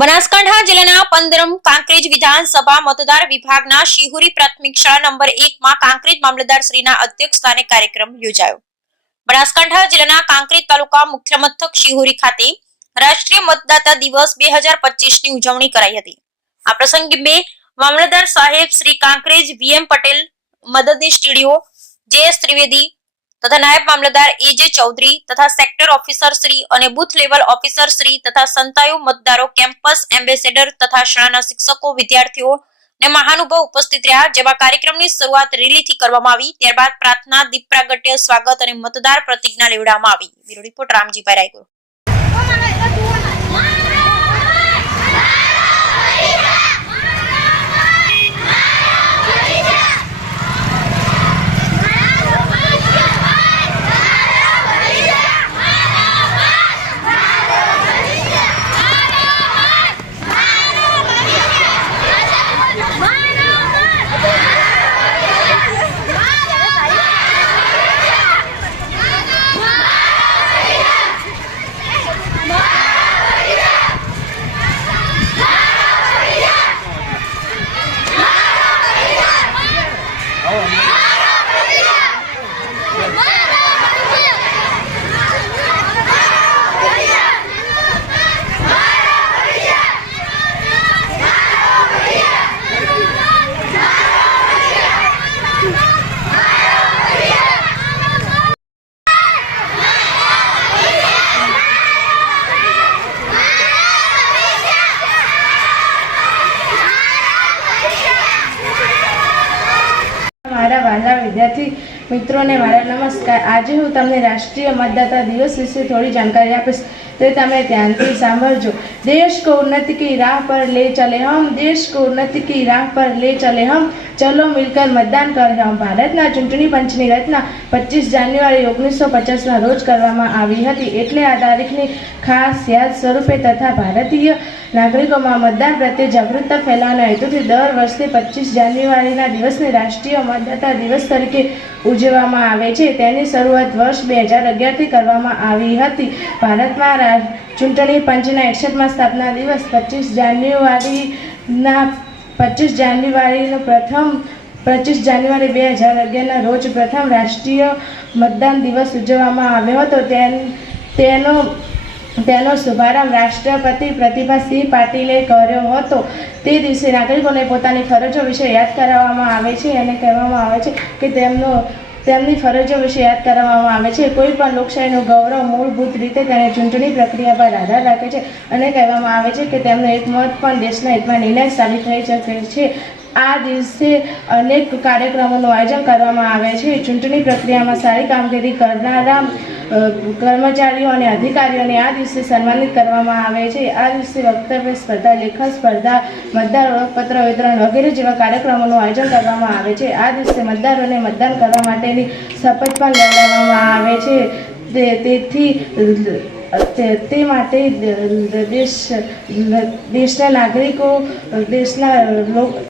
બનાસકાંઠા જિલ્લાના 15 કાંકરેજ વિધાનસભા મતદાર વિભાગના શિહોરી પ્રાથમિક શાળા નંબર 1 માં કાંકરેજ મામલતદાર શ્રીના અધ્યક્ષસ્થાને કાર્યક્રમ યોજાયો। બનાસકાંઠા જિલ્લાના કાંકરેજ તાલુકા મુખ્ય મથક શિહોરી ખાતે રાષ્ટ્રીય મતદાતા દિવસ 2025 ની ઉજવણી કરાઈ હતી। આ પ્રસંગે મામલતદાર સાહેબ શ્રી કાંકરેજ વીએમ પટેલ, મદદનીશ ટીડીઓ જેએસ ત્રિવેદી तथा नायब मामलतदार एजे चौधरी तथा सेक्टर ऑफिसर श्री और बूथ लेवल ऑफिसर श्री तथा संतायु मतदारों, कैंपस एम्बेसेडर तथा शाळाना शिक्षकों, विद्यार्थियों ने महानुभाव उपस्थित रहा। जेवा कार्यक्रमनी शुरुआत रेली थी करवामां आवी। त्यारबाद प्रार्थना, दीप प्रागट्य, स्वागत और मतदार प्रतिज्ञा लेवडाववामां आवी। Bureau report Ramjibhai Raygur. મારા વાલા વિદ્યાર્થી મિત્રોને મારા નમસ્કાર। આજે હું તમને રાષ્ટ્રીય मतदाता दिवस વિશે થોડી જાણકારી આપીશ, તે તમે ધ્યાનથી સાંભળજો। देश को उन्नति की राह पर ले चले हम, देश को उन्नति की राह पर ले चले हम, चलो मिलकर मतदान करें हम। ભારતના ચૂંટણી પંચની રચના 25 જાન્યુઆરી 1950ના રોજ કરવામાં આવી હતી। એટલે આ તારીખની ખાસ યાદ સ્વરૂપે તથા ભારતીય નાગરિકોમાં મતદાન પ્રત્યે જાગૃતતા ફેલાવવાના હેતુથી દર વર્ષે 25 જાન્યુઆરીના દિવસને રાષ્ટ્રીય મતદાતા દિવસ તરીકે ઉજવવામાં આવે છે। તેની શરૂઆત વર્ષ 2011થી કરવામાં આવી હતી। ભારતમાં ચૂંટણી પંચના 61માં સ્થાપના દિવસ 25 જાન્યુઆરી 2011ના રોજ પ્રથમ રાષ્ટ્રીય મતદાન દિવસ ઉજવવામાં આવ્યો હતો। તેનો શુભારંભ રાષ્ટ્રપતિ પ્રતિભાસિંહ પાટીલે કર્યો હતો। તે દિવસે નાગરિકોને પોતાની ફરજો વિશે યાદ કરાવવામાં આવે છે અને કહેવામાં આવે છે કે તેમની ફરજો વિશે યાદ કરાવવામાં આવે છે। કોઈ પણ લોકશાહીનું ગૌરવ મૂળભૂત રીતે તેની ચૂંટણી પ્રક્રિયા પર આધાર રાખે છે અને કહેવામાં આવે છે કે તેમનો એક મત પણ દેશના હિતમાં નિર્ણાયક સાબિત થઈ શકે છે। આ દિવસે અનેક કાર્યક્રમોનું આયોજન કરવામાં આવે છે। ચૂંટણી પ્રક્રિયામાં સારી કામગીરી કરનારા કર્મચારીઓ અને અધિકારીઓને આ દિવસે સન્માનિત કરવામાં આવે છે। આ દિવસે વક્તવ્ય સ્પર્ધા, લેખન સ્પર્ધા, મતદાર ઓળખપત્ર વિતરણ વગેરે જેવા કાર્યક્રમોનું આયોજન કરવામાં આવે છે। આ દિવસે મતદારોને મતદાન કરવા માટેની શપથ પણ લેવડાવવામાં આવે છે। તે માટે દેશના નાગરિકો,